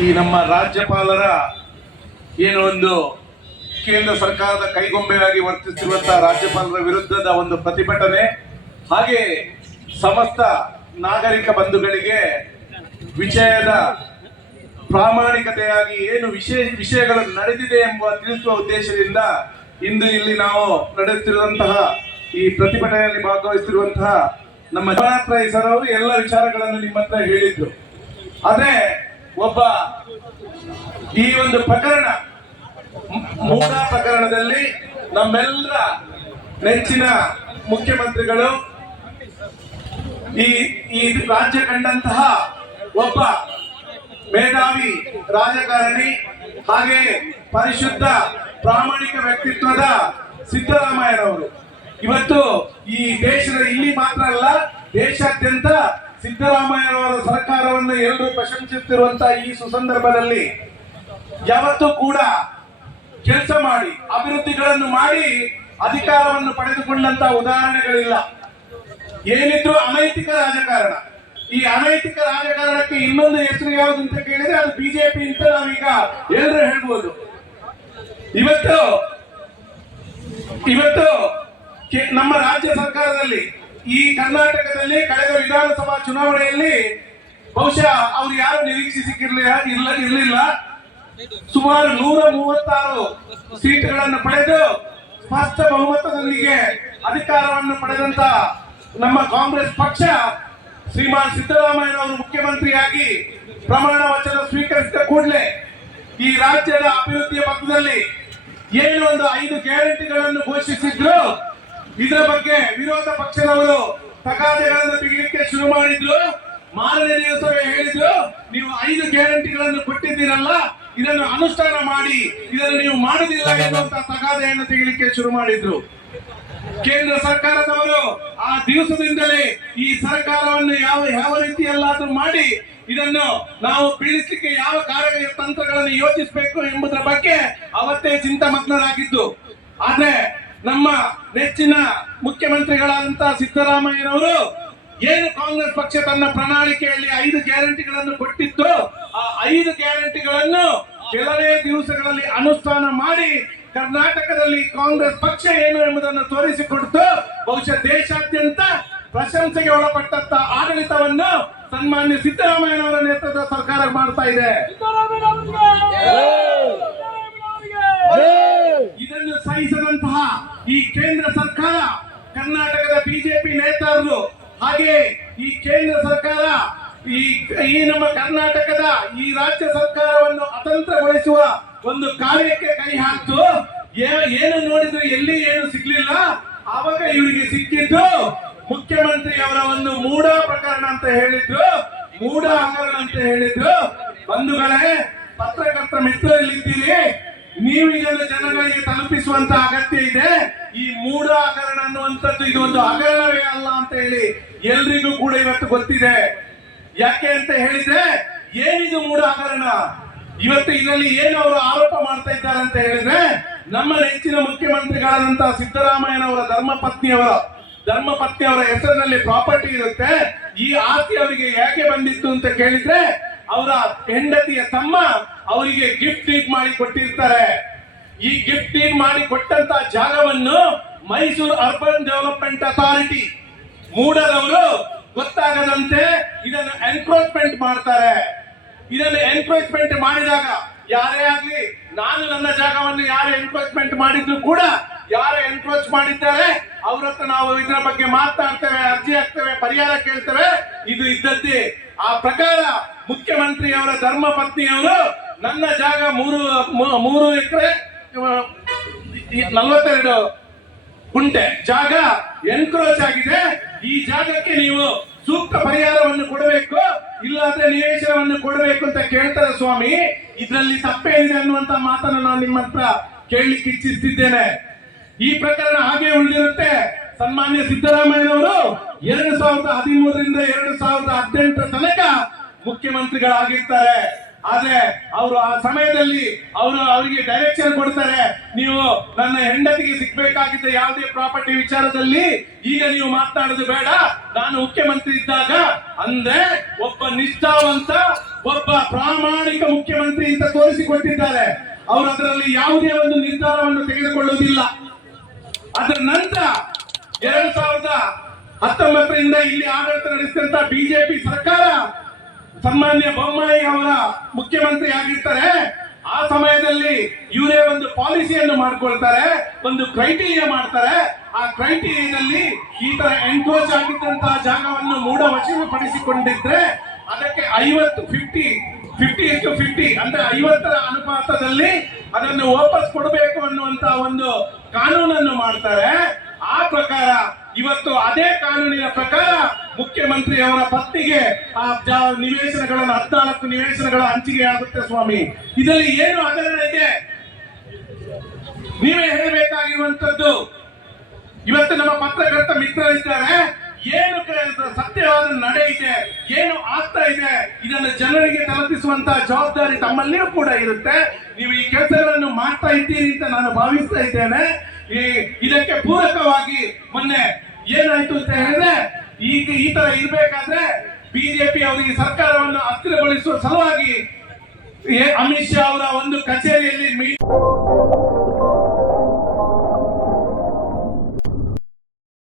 ಈ ನಮ್ಮ ರಾಜ್ಯಪಾಲರ ಏನು ಒಂದು ಕೇಂದ್ರ ಸರ್ಕಾರದ ಕೈಗೊಂಬೆಯಾಗಿ ವರ್ತಿಸಿರುವಂತಹ ರಾಜ್ಯಪಾಲರ ವಿರುದ್ಧದ ಒಂದು ಪ್ರತಿಭಟನೆ, ಹಾಗೆ ಸಮಸ್ತ ನಾಗರಿಕ ಬಂಧುಗಳಿಗೆ ವಿಷಯದ ಪ್ರಾಮಾಣಿಕತೆಯಾಗಿ ಏನು ವಿಶೇಷ ವಿಷಯಗಳು ನಡೆದಿದೆ ಎಂಬ ತಿಳಿಸುವ ಉದ್ದೇಶದಿಂದ ಇಂದು ಇಲ್ಲಿ ನಾವು ನಡೆಸುತ್ತಿರುವಂತಹ ಈ ಪ್ರತಿಭಟನೆಯಲ್ಲಿ ಭಾಗವಹಿಸಿರುವಂತಹ ನಮ್ಮ ಅವರು ಎಲ್ಲ ವಿಚಾರಗಳನ್ನು ನಿಮ್ಮ ಹತ್ರ ಹೇಳಿದ್ರು. ಆದ್ರೆ ಒಬ್ಬ ಈ ಒಂದು ಪ್ರಕರಣ ಮೂಡಾ ಪ್ರಕರಣದಲ್ಲಿ ನಮ್ಮೆಲ್ಲರ ನೆಚ್ಚಿನ ಮುಖ್ಯಮಂತ್ರಿಗಳು, ಈ ಈ ರಾಜ್ಯ ಕಂಡಂತಹ ಒಬ್ಬ ಮೇಧಾವಿ ರಾಜಕಾರಣಿ, ಹಾಗೆ ಪರಿಶುದ್ಧ ಪ್ರಾಮಾಣಿಕ ವ್ಯಕ್ತಿತ್ವದ ಸಿದ್ದರಾಮಯ್ಯನವರು. ಇವತ್ತು ಈ ದೇಶದ ಇಲ್ಲಿ ಮಾತ್ರ ಅಲ್ಲ, ದೇಶಾದ್ಯಂತ ಸಿದ್ದರಾಮಯ್ಯನವರ ಸರ್ಕಾರವನ್ನು ಎಲ್ಲರೂ ಪ್ರಶಂಸಿಸುತ್ತಿರುವಂತಹ ಈ ಸುಸಂದರ್ಭದಲ್ಲಿ ಯಾವತ್ತೂ ಕೂಡ ಕೆಲಸ ಮಾಡಿ, ಅಭಿವೃದ್ಧಿಗಳನ್ನು ಮಾಡಿ ಅಧಿಕಾರವನ್ನು ಪಡೆದುಕೊಂಡಂತ ಉದಾಹರಣೆಗಳಿಲ್ಲ. ಏನಿದ್ರು ಅನೈತಿಕ ರಾಜಕಾರಣ. ಈ ಅನೈತಿಕ ರಾಜಕಾರಣಕ್ಕೆ ಇನ್ನೊಂದು ಹೆಸರು ಯಾವುದು ಅಂತ ಕೇಳಿದ್ರೆ ಅದು ಬಿಜೆಪಿ ಅಂತ ನಾವೀಗ ಎಲ್ಲರೂ ಹೇಳ್ಬೋದು. ಇವತ್ತು ಇವತ್ತು ನಮ್ಮ ರಾಜ್ಯ ಸರ್ಕಾರದಲ್ಲಿ ಈ ಕರ್ನಾಟಕದಲ್ಲಿ ಕಳೆದ ವಿಧಾನಸಭಾ ಚುನಾವಣೆಯಲ್ಲಿ ಬಹುಶಃ ಅವ್ರು ಯಾರು ನಿರೀಕ್ಷಿಸಿರ್ಲಿಲ್ಲ, ಇಲ್ಲ, ಇರಲಿಲ್ಲ. ಸುಮಾರು ನೂರ ಮೂವತ್ತಾರು ಸೀಟ್ಗಳನ್ನು ಪಡೆದು ಸ್ಪಷ್ಟ ಬಹುಮತದೊಂದಿಗೆ ಅಧಿಕಾರವನ್ನು ಪಡೆದಂತ ನಮ್ಮ ಕಾಂಗ್ರೆಸ್ ಪಕ್ಷ ಶ್ರೀಮಾನ್ ಸಿದ್ದರಾಮಯ್ಯನವರು ಮುಖ್ಯಮಂತ್ರಿಯಾಗಿ ಪ್ರಮಾಣ ವಚನ ಸ್ವೀಕರಿಸಿದ ಕೂಡಲೇ ಈ ರಾಜ್ಯದ ಅಭಿವೃದ್ಧಿಯ ಪಕ್ಕದಲ್ಲಿ ಏನು ಐದು ಗ್ಯಾರಂಟಿಗಳನ್ನು ಘೋಷಿಸಿದ್ರು. ಇದರ ಬಗ್ಗೆ ವಿರೋಧ ಪಕ್ಷದವರು ತಗಾದೆಗಳನ್ನು ತೆಗೆಯಲಿಕ್ಕೆ ಶುರು ಮಾಡಿದ್ರು. ಮಾರನೇ ದಿವಸವೇ ಹೇಳಿದ್ರು, ನೀವು ಐದು ಗ್ಯಾರಂಟಿಗಳನ್ನು ಕೊಟ್ಟಿದ್ದೀರಲ್ಲ, ಇದನ್ನು ಅನುಷ್ಠಾನ ಮಾಡಿ, ಇದನ್ನು ನೀವು ಮಾಡುದಿಲ್ಲ ಎನ್ನುವಂತ ತಗಾದೆಯನ್ನು ತೆಗಿಲಿಕ್ಕೆ ಶುರು ಮಾಡಿದ್ರು. ಕೇಂದ್ರ ಸರ್ಕಾರದವರು ಆ ದಿವಸದಿಂದಲೇ ಈ ಸರ್ಕಾರವನ್ನು ಯಾವ ಯಾವ ರೀತಿಯಲ್ಲಾದ್ರೂ ಮಾಡಿ, ಇದನ್ನು ನಾವು ಬೀಳಿಸಲಿಕ್ಕೆ ಯಾವ ಕಾರ್ಯ ತಂತ್ರಗಳನ್ನು ಯೋಚಿಸಬೇಕು ಎಂಬುದರ ಬಗ್ಗೆ ಅವತ್ತೇ ಚಿಂತಾಮಗ್ನರಾಗಿದ್ದು. ಆದ್ರೆ ನಮ್ಮ ನೆಚ್ಚಿನ ಮುಖ್ಯಮಂತ್ರಿಗಳಾದಂತಹ ಸಿದ್ದರಾಮಯ್ಯನವರು ಏನು ಕಾಂಗ್ರೆಸ್ ಪಕ್ಷ ತನ್ನ ಪ್ರಣಾಳಿಕೆಯಲ್ಲಿ ಐದು ಗ್ಯಾರಂಟಿಗಳನ್ನು ಕೊಟ್ಟಿತ್ತು ಆ ಐದು ಗ್ಯಾರಂಟಿಗಳನ್ನು ಕೆಲವೇ ದಿವಸಗಳಲ್ಲಿ ಅನುಷ್ಠಾನ ಮಾಡಿ ಕರ್ನಾಟಕದಲ್ಲಿ ಕಾಂಗ್ರೆಸ್ ಪಕ್ಷ ಏನು ಎಂಬುದನ್ನು ತೋರಿಸಿಕೊಡ್ತು. ಬಹುಶಃ ದೇಶಾದ್ಯಂತ ಪ್ರಶಂಸೆಗೆ ಒಳಪಟ್ಟಂತ ಆಡಳಿತವನ್ನು ಸನ್ಮಾನ್ಯ ಸಿದ್ದರಾಮಯ್ಯನವರ ನೇತೃತ್ವದ ಸರ್ಕಾರ ಮಾಡ್ತಾ ಇದೆ ಇದನ್ನು ಸಹಿಸದಂತಹ ಈ ಕೇಂದ್ರ ಸರ್ಕಾರ ಕರ್ನಾಟಕದ ಬಿಜೆಪಿ ನೇತಾರರು ಹಾಗೆ ಈ ಕೇಂದ್ರ ಸರ್ಕಾರ ಈ ಈ ನಮ್ಮ ಕರ್ನಾಟಕದ ಈ ರಾಜ್ಯ ಸರ್ಕಾರವನ್ನು ಅತಂತ್ರಗೊಳಿಸುವ ಒಂದು ಕಾರ್ಯಕ್ಕೆ ಕೈ ಹಾಕ್ತು. ಏನು ನೋಡಿದ್ರು ಎಲ್ಲಿ ಏನು ಸಿಗ್ಲಿಲ್ಲ. ಆವಾಗ ಇವರಿಗೆ ಸಿಕ್ಕಿದ್ದು ಮುಖ್ಯಮಂತ್ರಿ ಅವರ ಒಂದು ಮೂಡ ಪ್ರಕರಣ ಅಂತ ಹೇಳಿದ್ರು. ಮೂಡ ಹಗರಣ ಅಂತ ಹೇಳಿದ್ರು. ಬಂಧುಗಳೇ, ಪತ್ರಕರ್ತ ಮಿತ್ರರಲ್ಲಿದ್ದೀರಿ. ನೀವು ಇದನ್ನು ಜನಗಳಿಗೆ ತಲುಪಿಸುವಂತ ಅಗತ್ಯ ಇದೆ. ಈ ಮೂಢ ಹಗರಣ ಅನ್ನುವಂಥದ್ದು ಇದು ಒಂದು ಹಗರಣವೇ ಅಲ್ಲ ಅಂತ ಹೇಳಿ ಎಲ್ರಿಗೂ ಕೂಡ ಇವತ್ತು ಗೊತ್ತಿದೆ. ಯಾಕೆ ಅಂತ ಹೇಳಿದ್ರೆ, ಏನಿದು ಮೂಢ ಹಗರಣ ಇವತ್ತು ಇದರಲ್ಲಿ ಏನು ಅವರು ಆರೋಪ ಮಾಡ್ತಾ ಇದ್ದಾರೆ ಅಂತ ಹೇಳಿದ್ರೆ, ನಮ್ಮ ನೆಚ್ಚಿನ ಮುಖ್ಯಮಂತ್ರಿಗಳಾದಂತಹ ಸಿದ್ದರಾಮಯ್ಯನವರ ಧರ್ಮ ಪತ್ನಿಯವರ ಧರ್ಮ ಪತ್ನಿಯವರ ಹೆಸರಿನಲ್ಲಿ ಪ್ರಾಪರ್ಟಿ ಇರುತ್ತೆ. ಈ ಆಸ್ತಿ ಅವರಿಗೆ ಯಾಕೆ ಬಂದಿತ್ತು ಅಂತ ಕೇಳಿದ್ರೆ ಅವರ ಹೆಂಡತಿಯ ತಮ್ಮ ಅವರಿಗೆ ಗಿಫ್ಟ್ ಡೀಡ್ ಮಾಡಿ ಕೊಟ್ಟಿರ್ತಾರೆ. ಈ ಗಿಫ್ಟ್ ಡೀಡ್ ಮಾಡಿ ಕೊಟ್ಟಂತ ಜಾಗವನ್ನು ಮೈಸೂರು ಅರ್ಬನ್ ಡೆವಲಪ್ಮೆಂಟ್ ಅಥಾರಿಟಿ ಮೂಡರವರು ಗೊತ್ತಾಗದಂತೆ ಇದನ್ನು ಎನ್ಕ್ರೋಚ್ಮೆಂಟ್ ಮಾಡ್ತಾರೆ. ಇದನ್ನು ಎನ್ಕ್ರೋಚ್ಮೆಂಟ್ ಮಾಡಿದಾಗ ಯಾರೇ ಆಗ್ಲಿ, ನಾನು ನನ್ನ ಜಾಗವನ್ನು ಯಾರು ಎನ್ಕ್ರೋಚ್ಮೆಂಟ್ ಮಾಡಿದ್ರು ಕೂಡ ಯಾರು ಎನ್ಕ್ರೋಚ್ ಮಾಡಿದ್ದಾರೆ, ಅವ್ರ ಹತ್ರ ನಾವು ಇದರ ಬಗ್ಗೆ ಮಾತಾಡ್ತೇವೆ, ಅರ್ಜಿ ಹಾಕ್ತೇವೆ, ಪರಿಹಾರ ಕೇಳ್ತೇವೆ, ಇದು ಇದ್ದದ್ದೇ. ಆ ಪ್ರಕಾರ ಮುಖ್ಯಮಂತ್ರಿಯವರ ಧರ್ಮ ಪತ್ನಿಯವರು ನನ್ನ ಜಾಗ ಮೂರು ಮೂರು ಎಕರೆ ನಲವತ್ತೆರಡು ಕುಂಟೆ ಜಾಗ ಎನ್ಕ್ರೋಚ್ ಆಗಿದೆ. ಈ ಜಾಗಕ್ಕೆ ನೀವು ಸೂಕ್ತ ಪರಿಹಾರವನ್ನು ಕೊಡಬೇಕು, ಇಲ್ಲಾಂದ್ರೆ ನಿವೇಶನವನ್ನು ಕೊಡಬೇಕು ಅಂತ ಕೇಳ್ತಾರೆ ಸ್ವಾಮಿ. ಇದರಲ್ಲಿ ತಪ್ಪೇನಿದೆ ಅನ್ನುವಂತ ಮಾತನ್ನು ನಾನು ನಿಮ್ಮ ಹತ್ರ ಕೇಳಲಿಕ್ಕೆ ಇಚ್ಛಿಸ್ತಿದ್ದೇನೆ. ಈ ಪ್ರಕರಣ ಹಾಗೆ ಉಳಿದಿರುತ್ತೆ. ಸನ್ಮಾನ್ಯ ಸಿದ್ದರಾಮಯ್ಯನವರು ಎರಡು ಸಾವಿರದ ಹದಿಮೂರರಿಂದ ಎರಡು ಸಾವಿರದ ಹದಿನೆಂಟರ ತನಕ ಮುಖ್ಯಮಂತ್ರಿಗಳಾಗಿರ್ತಾರೆ. ಆದ್ರೆ ಅವರು ಆ ಸಮಯದಲ್ಲಿ ಅವರು ಅವರಿಗೆ ಡೈರೆಕ್ಷನ್ ಕೊಡ್ತಾರೆ. ನೀವು ನನ್ನ ಹೆಂಡತಿಗೆ ಸಿಗ್ಬೇಕಾಗಿದ್ದ ಯಾವುದೇ ಪ್ರಾಪರ್ಟಿ ವಿಚಾರದಲ್ಲಿ ಈಗ ನೀವು ಮಾತಾಡೋದು ಬೇಡ. ನಾನು ಮುಖ್ಯಮಂತ್ರಿ ಇದ್ದಾಗ ಅಂದ್ರೆ ಒಬ್ಬ ನಿಷ್ಠಾವಂತ, ಒಬ್ಬ ಪ್ರಾಮಾಣಿಕ ಮುಖ್ಯಮಂತ್ರಿ ಅಂತ ತೋರಿಸಿಕೊಟ್ಟಿದ್ದಾರೆ. ಅವರು ಅದರಲ್ಲಿ ಯಾವುದೇ ಒಂದು ನಿರ್ಧಾರವನ್ನು ತೆಗೆದುಕೊಳ್ಳುವುದಿಲ್ಲ. ಅದರ ನಂತರ ಎರಡ್ ಸಾವಿರದ ಹತ್ತೊಂಬತ್ತರಿಂದ ಇಲ್ಲಿ ಆಡಳಿತ ನಡೆಸಿದಂತ ಬಿಜೆಪಿ ಸರ್ಕಾರ ಸನ್ಮಾನ್ಯ ಬೊಮ್ಮಾಯಿ ಅವರ ಮುಖ್ಯಮಂತ್ರಿ ಆಗಿರ್ತಾರೆ. ಆ ಸಮಯದಲ್ಲಿ ಇವರೇ ಒಂದು ಪಾಲಿಸಿಯನ್ನು ಮಾಡ್ಕೊಳ್ತಾರೆ, ಒಂದು ಕ್ರೈಟೀರಿಯಾ ಮಾಡ್ತಾರೆ. ಆ ಕ್ರೈಟೀರಿಯಾದಲ್ಲಿ ಈ ತರ ಎನ್ಕ್ರೋಚ್ ಆಗಿದ್ದಂತಹ ಜಾಗವನ್ನು ಮೂಢ ವಶಪಡಿಸಿಕೊಂಡಿದ್ರೆ ಅದಕ್ಕೆ ಐವತ್ತು ಫಿಫ್ಟಿ ಫಿಫ್ಟಿ ಟು ಫಿಫ್ಟಿ ಅಂದ್ರೆ ಐವತ್ತರ ಅನುಪಾತದಲ್ಲಿ ಅದನ್ನು ವಾಪಸ್ ಕೊಡಬೇಕು ಅನ್ನುವಂತ ಒಂದು ಕಾನೂನನ್ನು ಮಾಡ್ತಾರೆ. ಆ ಪ್ರಕಾರ ಇವತ್ತು ಅದೇ ಕಾನೂನಿನ ಪ್ರಕಾರ ಮುಖ್ಯಮಂತ್ರಿ ಅವರ ಪತ್ನಿಗೆ ಆ ನಿವೇಶನಗಳನ್ನು, ಹದಿನಾಲ್ಕು ನಿವೇಶನಗಳ ಹಂಚಿಕೆ ಆಗುತ್ತೆ ಸ್ವಾಮಿ. ಇದರಲ್ಲಿ ಏನು ಹಗರಣ ಇದೆ? ನೀವೇ ಹೇಳಬೇಕಾಗಿರುವಂತದ್ದು ಇವತ್ತು ನಮ್ಮ ಪತ್ರಕರ್ತ ಮಿತ್ರರಿದ್ದಾರೆ ಏನು ಸತ್ಯವಾದ ನಡೆ ಇದೆ, ಏನು ಆಗ್ತಾ ಇದೆ, ಇದನ್ನು ಜನರಿಗೆ ತಲುಪಿಸುವಂತಹ ಜವಾಬ್ದಾರಿ ತಮ್ಮಲ್ಲಿಯೂ ಕೂಡ ಇರುತ್ತೆ. ನೀವು ಈ ಕೆಲಸಗಳನ್ನು ಮಾಡ್ತಾ ಇದ್ದೀರಿ ಅಂತ ನಾನು ಭಾವಿಸ್ತಾ ಇದ್ದೇನೆ. ಈ, ಇದಕ್ಕೆ ಪೂರಕವಾಗಿ ಮೊನ್ನೆ ಏನಾಯ್ತು ಅಂತ ಹೇಳಿದ್ರೆ ಈಗ ಈ ತರ ಇರ್ಬೇಕಾದ್ರೆ ಬಿಜೆಪಿ ಅವರಿಗೆ ಸರ್ಕಾರವನ್ನು ಅಸ್ಥಿರಗೊಳಿಸುವ ಸಲುವಾಗಿ ಅಮಿತ್ ಶಾ ಅವರ ಒಂದು ಕಚೇರಿಯಲ್ಲಿ